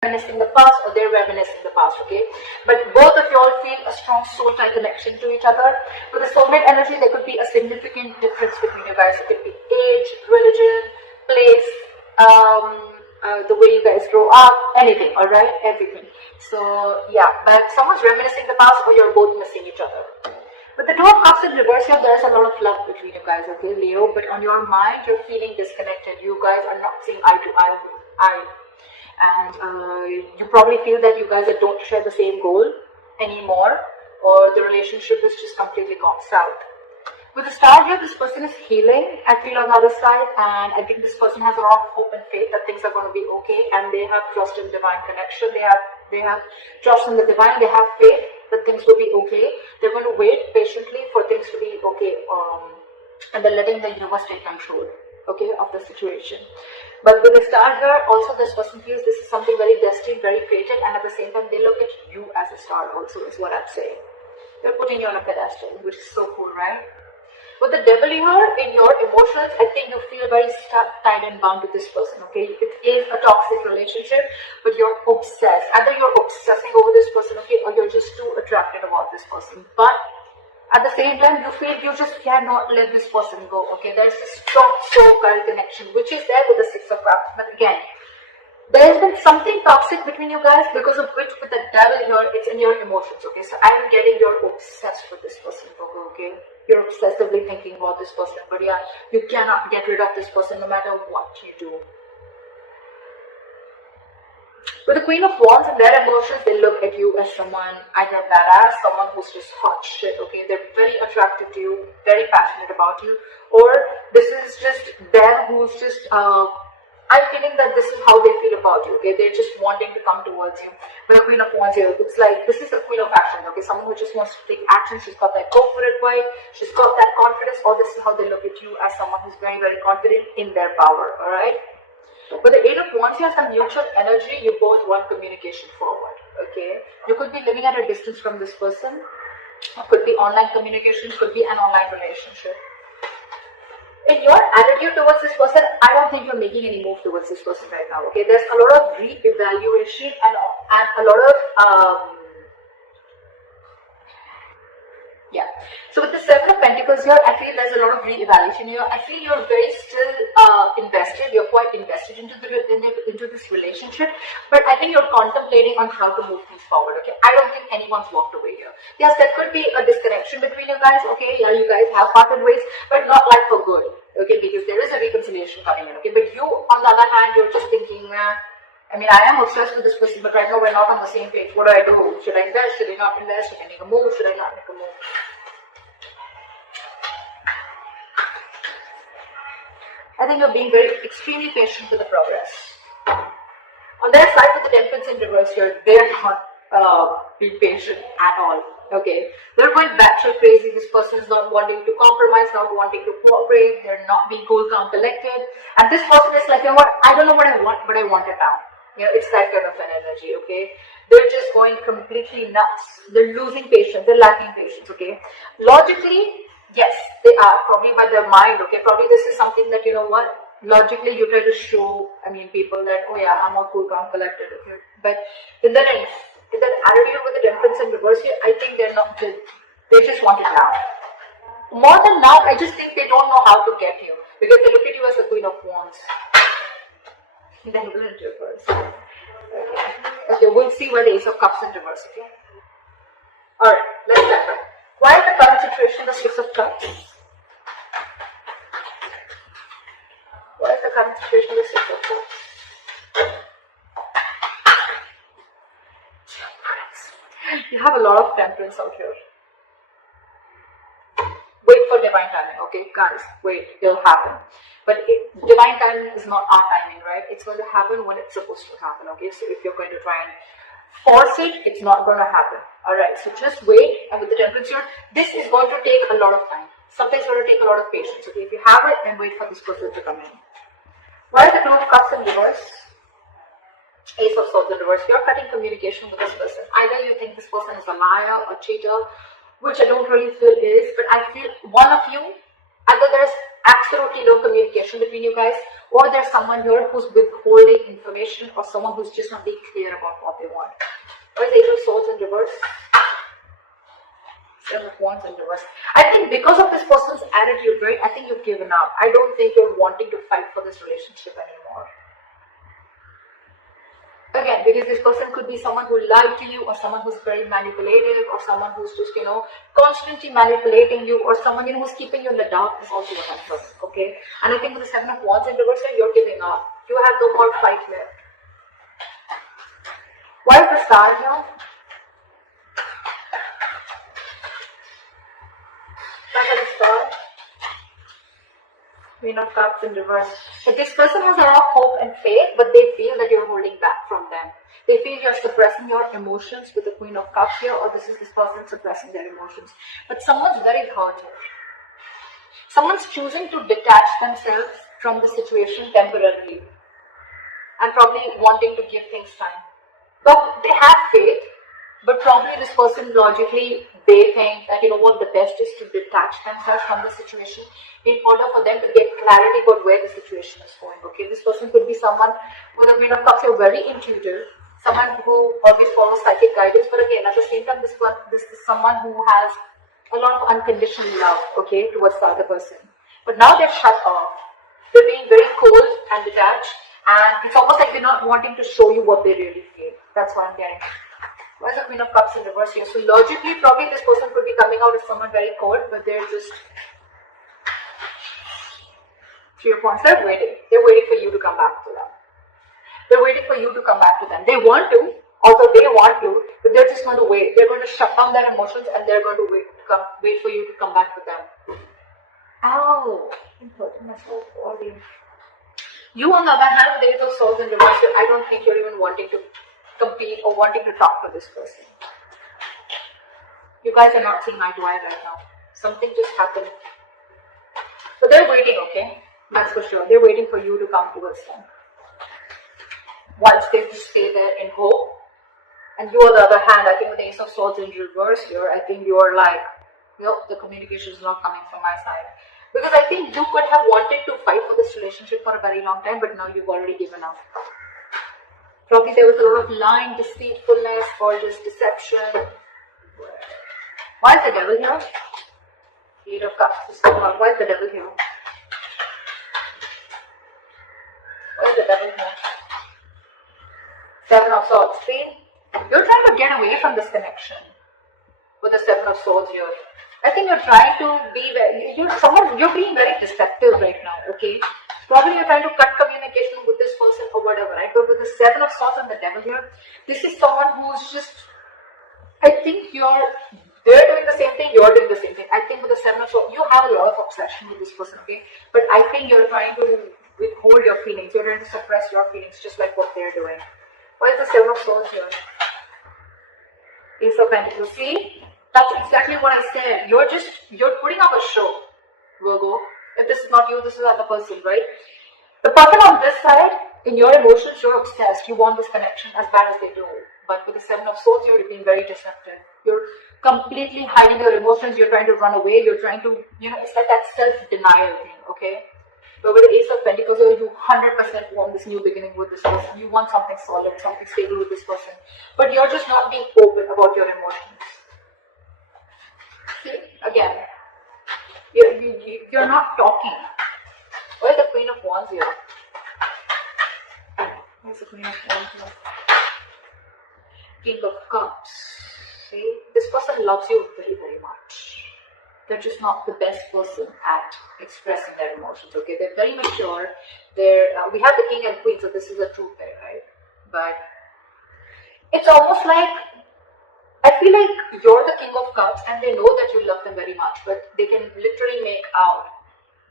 reminiscing the past or they're reminiscing the past, okay? But both of you all feel a strong soul tie connection to each other. With the soulmate energy, there could be a significant difference between you guys. It could be age, religion, place, the way you guys grow up, anything, alright? Everything. So yeah, but someone's reminiscing the past or you're both missing each other. With the Two of Cups in reverse here, there's a lot of love between you guys, okay, Leo? But on your mind, you're feeling disconnected. You guys are not seeing eye to eye. And you probably feel that you guys don't share the same goal anymore, or the relationship is just completely gone south. With the Star here, this person is healing, I feel, on the other side, and I think this person has a lot of hope and faith that things are going to be okay, and they have trust in divine connection. They have trust in the divine. They have faith that things will be okay. They're going to wait patiently for things to be okay, and they're letting the universe take control, okay, of the situation. But with the Star here, also this person feels this is something very destined, very fated, and at the same time they look at you as a star also, is what I'm saying. They're putting you on a pedestal, which is so cool, right? With the Devil here, in your emotions, I think you feel very stuck, tied and bound to this person, okay? It is a toxic relationship, but you're obsessed. Either you're obsessing over this person, okay, or you're just too attracted about this person. But at the same time, you feel you just cannot let this person go, okay? There's a strong soul-girl connection, which is there with the Six of Cups. But again, there's been something toxic between you guys, because of which with the Devil here, it's in your emotions, okay? So I'm getting you're obsessed with this person, okay? You're obsessively thinking about this person, but yeah, you cannot get rid of this person no matter what you do. With the Queen of Wands and their emotions, they look at you as someone either badass, someone who's just hot shit, okay? They're very attracted to you, very passionate about you, or this is just them who's just, I'm feeling that this is how they feel about you, okay? They're just wanting to come towards you. With the Queen of Wands here, it's like, this is the Queen of Action, okay? Someone who just wants to take action. She's got that go for it vibe. She's got that confidence, or this is how they look at you, as someone who's very, very confident in their power, alright? With the Eight of Wands here, some mutual energy, you both want communication forward, okay? You could be living at a distance from this person. It could be online communication, could be an online relationship. In your attitude towards this person, I don't think you're making any move towards this person right now, okay? There's a lot of re-evaluation and a lot of, yeah. So with the Seven of Pentacles here, I feel there's a lot of re-evaluation here. I feel you're very still invested. You're quite invested into this relationship, but I think you're contemplating on how to move things forward, okay? I don't think anyone's walked away here. Yes, there could be a disconnection between you guys, okay? Yeah, you guys have parted ways, but not like for good, okay? Because there is a reconciliation coming in, okay? But you, on the other hand, you're just thinking, I mean, I am obsessed with this person, but right now we're not on the same page. What do I do? Should I invest? Should I not invest? Should I make a move? Should I not make a move? I think you're being very extremely patient with the progress. On their side, with the Temperance in reverse here, they're not being patient at all. Okay, they're going batshit crazy. This person is not wanting to compromise, not wanting to cooperate. They're not being cool, calm, collected. And this person is like, you know what? I don't know what I want, but I want it now. You know, it's that kind of an energy, okay? They're just going completely nuts. They're losing patience. They're lacking patience, okay? Logically, yes, they are. Probably by their mind, okay? Probably this is something that, you know what? Logically, you try to show, people that, oh yeah, I'm all cool, calm, collected, okay? But in that attitude with the Temperance in reverse here, I think they're not good. They just want it now. More than now, I just think they don't know how to get you, because they look at you as the Queen of Wands. Then we'll into reverse. Okay, we'll see where the Ace of Cups in reverse. Okay. Alright, let's clarify. Why is the current situation the Six of Cups? Why is the current situation the Six of Cups? Temperance. You have a lot of temperance out here. Wait for divine timing, okay? Guys, wait, it'll happen. But divine timing is not our timing, right? It's going to happen when it's supposed to happen, okay? So if you're going to try and force it, it's not going to happen. Alright, so just wait. And with the Temperance here, this is going to take a lot of time. Something's going to take a lot of patience, okay? If you have it, then wait for this person to come in. Why is the Two of Cups in reverse? Ace of Swords in reverse. You're cutting communication with this person. Either you think this person is a liar or cheater, which I don't really feel is, but I feel one of you, either there's absolutely no communication between you guys, or there's someone here who's withholding information, or someone who's just not being clear about what they want. Or is Eight of Swords in reverse? Seven of Wands in reverse. I think because of this person's attitude, right, I think you've given up. I don't think you're wanting to fight for this relationship anymore. Again, because this person could be someone who lied to you, or someone who's very manipulative, or someone who's just, constantly manipulating you, or someone, who's keeping you in the dark is also what I'm heard, okay? And I think with the Seven of Wands in reverse, you're giving up. You have no more fight left. Why is the Star here? Back at the Star. Queen of Cups in reverse. But this person has a lot of hope and faith, but they feel that you're holding back from them. They feel you're suppressing your emotions with the Queen of Cups here, or this is this person suppressing their emotions. But someone's very hurt here. Someone's choosing to detach themselves from the situation temporarily, and probably wanting to give things time. But they have faith, but probably this person logically, they think that, what the best is to detach themselves from the situation in order for them to get clarity about where the situation is going. Okay, this person could be someone with a Queen of Cups, you're very intuitive, someone who always follows psychic guidance, but again, at the same time, this is someone who has a lot of unconditional love, okay, towards the other person. But now they're shut off. They're being very cold and detached, and it's almost like they're not wanting to show you what they really feel. That's what I'm getting. Why is the Queen of Cups in reverse here? So logically, probably this person could be coming out as someone very cold, but they're just 3 points. They're waiting. They're waiting for you to come back to them. They're waiting for you to come back to them. They want to, although they want to, but they're just going to wait. They're going to shut down their emotions, and they're going to wait for you to come back to them. Ow! I'm hurting myself already. You, on the other hand, with the Ace of Swords in reverse, I don't think you're even wanting to compete or wanting to talk to this person. You guys are not seeing eye to eye right now. Something just happened. But they're waiting, okay? That's for sure. They're waiting for you to come towards them. Once they just stay there in hope. And you, on the other hand, I think with the Ace of Swords in reverse here, I think you're like, the communication is not coming from my side. Because I think you could have wanted to fight for this relationship for a very long time, but now you've already given up. Probably there was a lot of lying, deceitfulness, or just deception. Why is the Devil here? Eight of Cups. Why is the Devil here? Why is the Devil here? Seven of Swords. See? You're trying to get away from this connection with the Seven of Swords here. I think you're trying to be you're being very deceptive right now, okay? Probably you're trying to cut communication with this person or whatever, right? But with the Seven of Swords and the Devil here, this is someone who's just, I think they're doing the same thing, you're doing the same thing. I think with the Seven of Swords, you have a lot of obsession with this person, okay? But I think you're trying to withhold your feelings. You're trying to suppress your feelings, just like what they're doing. Why is the Seven of Swords here? Ace of Pentacles. See? That's exactly what I said. You're putting up a show, Virgo. If this is not you, this is another person, right? The person on this side, in your emotions, you're obsessed. You want this connection as bad as they do. But with the Seven of Swords, you're being very deceptive. You're completely hiding your emotions. You're trying to run away. You're trying to, it's like that self-denial thing, okay? But with the Ace of Pentacles, you 100% want this new beginning with this person. You want something solid, something stable with this person. But you're just not being open about your emotions. See, again, you're not talking. Where's the Queen of Wands here? Where's the Queen of Wands here? King of Cups. See, this person loves you very, very much. They're just not the best person at expressing their emotions, okay? They're very mature. We have the King and Queen, so this is a truth there, right? But it's almost like, I feel like you're the King of Cups and they know that you love them very much, but they can literally make out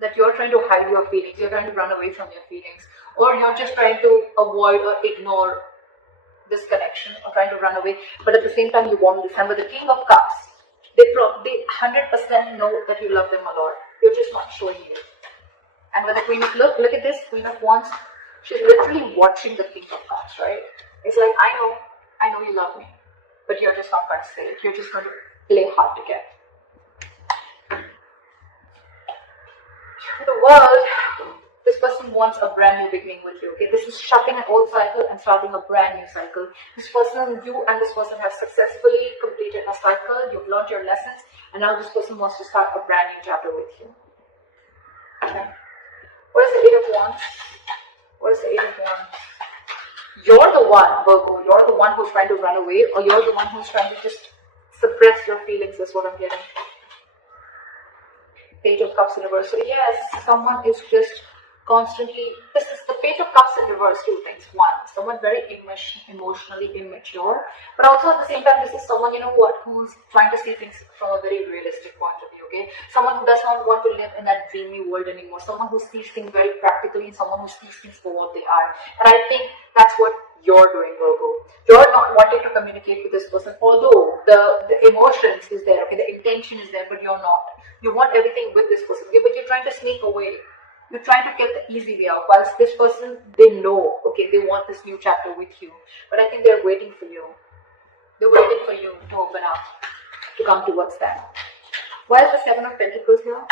that you're trying to hide your feelings, you're trying to run away from your feelings, or you're just trying to avoid or ignore this connection or trying to run away, but at the same time you want this. And with the King of Cups, they 100% know that you love them a lot. You're just not showing it. And with the Queen of, look at this, Queen of Wands, she's literally watching the King of Cups, right? It's like, I know you love me. But you're just not going to say it. You're just going to play hard to get. The world, this person wants a brand new beginning with you. Okay, this is shutting an old cycle and starting a brand new cycle. This person, you and this person have successfully completed a cycle. You've learned your lessons, and now this person wants to start a brand new chapter with you. Okay. What is the Eight of Wands? What is the Eight of Wands? You're the one, Virgo. You're the one who's trying to run away, or you're the one who's trying to just suppress your feelings. Is what I'm getting. Page of Cups in reverse. So yes, someone is just constantly, this is the Page of Cups in reverse. Two things. One, someone very emotionally immature, but also at the same time, this is someone, you know what, who's trying to see things from a very realistic point of view. Okay, someone who does not want to live in that dreamy world anymore. Someone who sees things very practically, and someone who sees things for what they are. And I think that's what you're doing, Virgo. You're not wanting to communicate with this person, although the emotions is there, okay, the intention is there, but you're not. You want everything with this person, okay, but you're trying to sneak away. You're trying to get the easy way out. Whilst this person, they know, okay, they want this new chapter with you. But I think they're waiting for you. They're waiting for you to open up, to come towards them. Why is the Seven of Pentacles here?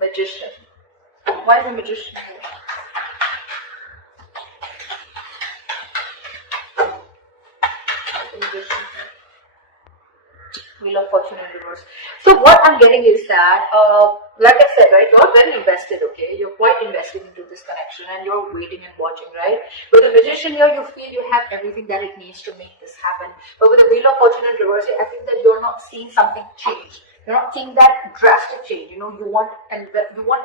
Magician. Why is the Magician here? Wheel of Fortune in reverse. So what I'm getting is that, like I said, right, you're very invested, okay? You're quite invested into this connection and you're waiting and watching, right? With the Magician here, you feel you have everything that it needs to make this happen. But with the Wheel of Fortune in reverse, I think that you're not seeing something change. You're not seeing that drastic change. You know, you want a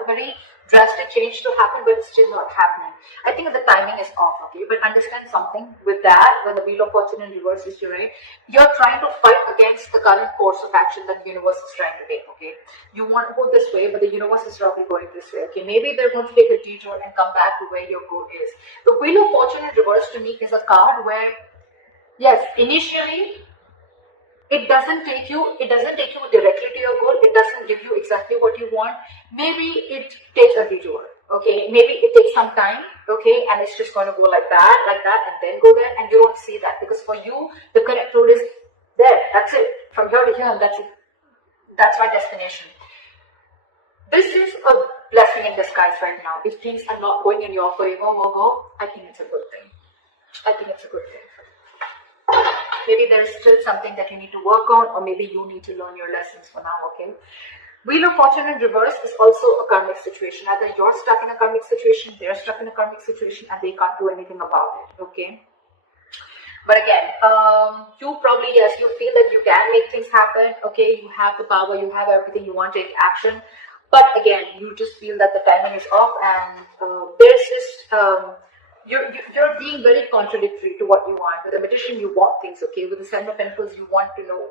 very drastic change to happen, but it's still not happening. I think the timing is off, okay? But understand something with that, when the Wheel of Fortune in reverse is here, right? You're trying to fight against the current course of action that the universe is trying to take, okay? You want to go this way, but the universe is roughly going this way, okay? Maybe they're going to take a detour and come back to where your goal is. The Wheel of Fortune in reverse to me is a card where, yes, initially, it doesn't take you directly to your goal. It doesn't give you exactly what you want. Maybe it takes a detour, okay? Maybe it takes some time, okay? And it's just going to go like that, and then go there, and you don't see that because for you, the correct road is there. That's it. From here to here, and that's it. That's my destination. This is a blessing in disguise right now. If things are not going in your favor, Virgo, I think it's a good thing. I think it's a good thing. Maybe there is still something that you need to work on, or maybe you need to learn your lessons for now, okay? Wheel of Fortune in reverse is also a karmic situation. Either you're stuck in a karmic situation, they're stuck in a karmic situation, and they can't do anything about it, okay? But again, you probably, yes, you feel that you can make things happen, okay? You have the power, you have everything, you want to take action. But again, you just feel that the timing is off, and there's just... You're being very contradictory to what you want. With the Magician, you want things, okay? With the Seven of Pentacles, you want to know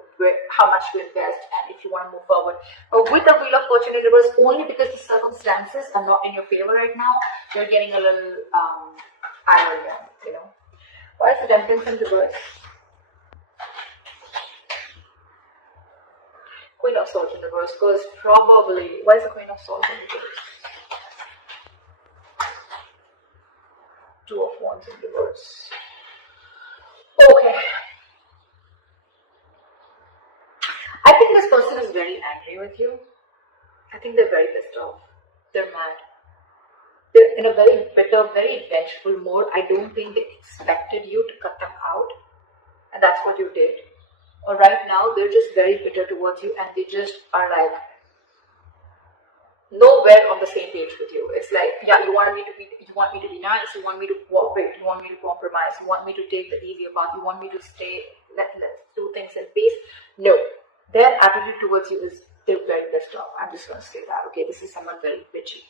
how much to invest and if you want to move forward. But with the Wheel of Fortune in reverse, only because the circumstances are not in your favor right now, you're getting a little irony, you know. Why is the Temperance in reverse? Queen of Swords in reverse, because probably, why is the Queen of Swords in reverse? Two of Wands in reverse. Okay. I think this person is very angry with you. I think they're very pissed off. They're mad. They're in a very bitter, very vengeful mode. I don't think they expected you to cut them out. And that's what you did. Or right now, they're just very bitter towards you and they just are like, nowhere on the same page with you. It's like, yeah, you want me to be nice, you want me to cooperate, you want me to compromise, you want me to take the easier path, you want me to stay, let's do things in peace. No, their attitude towards you is they're very pissed off. I'm just going to say that, okay? This is someone very bitchy.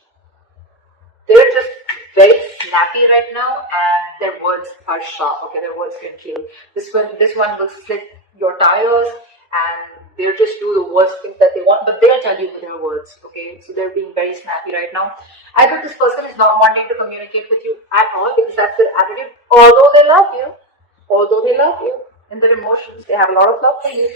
They're just very snappy right now, and their words are sharp, okay? Their words can kill. This one will slit your tires, and they'll just do the worst thing that they want, but they'll tell you with their words, okay? So they're being very snappy right now. Either this person is not wanting to communicate with you at all because that's their attitude, although they love you, in their emotions, they have a lot of love for you.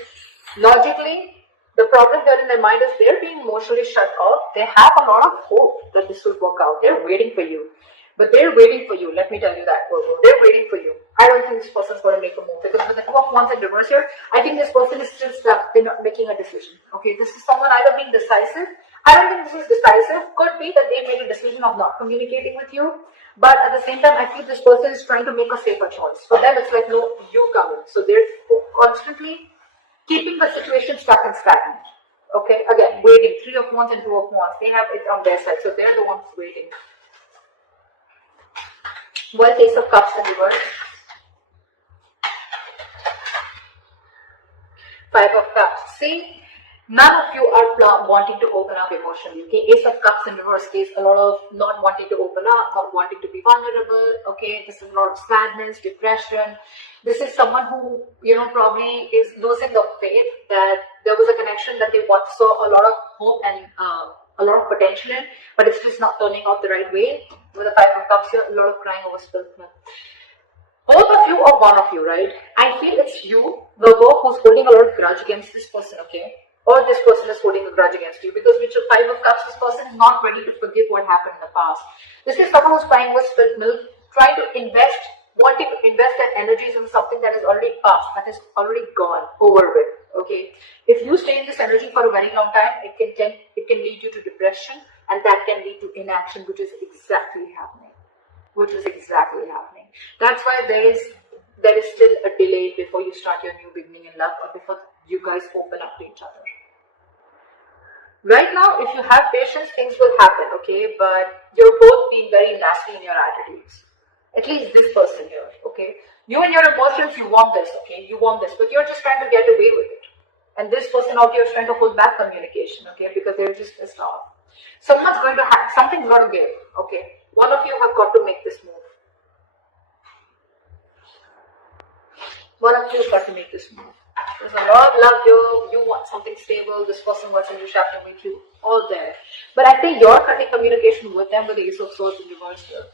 Logically, the problem here in their mind is they're being emotionally shut off. They have a lot of hope that this will work out. They're waiting for you. But they're waiting for you, let me tell you that, Virgo. They're waiting for you. I don't think this person's going to make a move because with the Two of Wands in reverse here, I think this person is still stuck. They're not making a decision. Okay, this is someone either being decisive, I don't think this is decisive. Could be that they made a decision of not communicating with you, but at the same time, I feel this person is trying to make a safer choice. For them, it's like, no, you come in. So they're constantly keeping the situation stuck and stagnant. Okay, again, waiting. 3 of Wands and 2 of Wands. They have it on their side, so they're the ones waiting. Well, Ace of Cups in reverse. 5 of Cups. See, none of you are wanting to open up emotionally. Okay, Ace of Cups in reverse case, a lot of not wanting to open up, not wanting to be vulnerable. Okay, this is a lot of sadness, depression. This is someone who, probably is losing the faith that there was a connection that they once saw a lot of hope and a lot of potential in, but it's just not turning out the right way. With the 5 of Cups here, a lot of crying over spilled milk. Both of you or one of you, right? I feel it's you, Virgo, who's holding a lot of grudge against this person, okay? Or this person is holding a grudge against you, because with your 5 of Cups, this person is not ready to forgive what happened in the past. This is someone who's crying with spilled milk, trying to wanting to invest their energies in something that is already past, that is already gone, over with, okay? If you stay in this energy for a very long time, it can lead you to depression, and that can lead to inaction, which is exactly happening. That's why there is still a delay before you start your new beginning in love, or before you guys open up to each other. Right now, if you have patience, things will happen, okay? But you're both being very nasty in your attitudes. At least this person here, okay? You and your emotions, you want this, okay? You want this, but you're just trying to get away with it. And this person out here is trying to hold back communication, okay? Because they're just pissed off. Something's going to give, okay? One of you have got to make this move. One of you has got to make this move. There's a lot of love here. You want something stable. This person wants a new chapter with you. All there. But I think you're cutting communication with them with the Ace of Swords in reverse here.